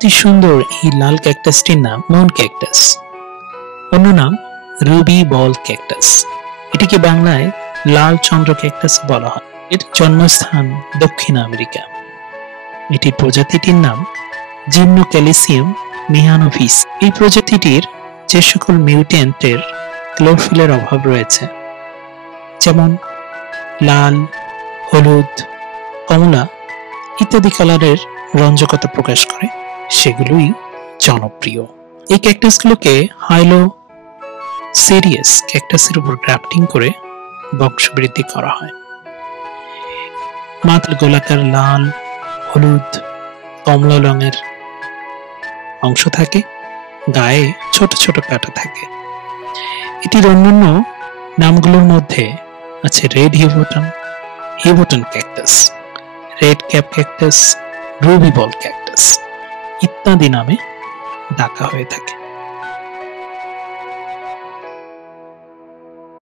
অতি সুন্দর এই লাল ক্যাকটাসটির নাম মুন ক্যাকটাস, অন্য নাম রুবি বল ক্যাকটাস। এটিকে বাংলায় লাল চন্দ্র ক্যাকটাস বলা হয়। এর জন্মস্থান দক্ষিণ আমেরিকা। এটির প্রজাতিটির নাম জিমনোক্যালিসিয়াম মিহানোভিস। এই প্রজাতিটির যে সকল মিউট্যান্টের ক্লোরোফিলের অভাব রয়েছে, যেমন লাল, হলুদ, কমলা ইত্যাদি কালারের রঞ্জকতা প্রকাশ করে, সেগুলোই জনপ্রিয়। এই ক্যাকটাসগুলোকে হাইলো সিরিয়াস ক্যাকটাসের উপর গ্রাফটিং করে বংশবৃদ্ধি করা হয়। মাথার গোলাকার লাল, হলুদ, কমলা রঙের অংশ থাকে, গায়ে ছোট ছোট কাঁটা থাকে। এটির অন্যান্য নামগুলোর মধ্যে আছে red hibotan cactus, red cap cactus, ruby ball cactus ইত্যাদি নামে ডাকা হয়ে থাকে।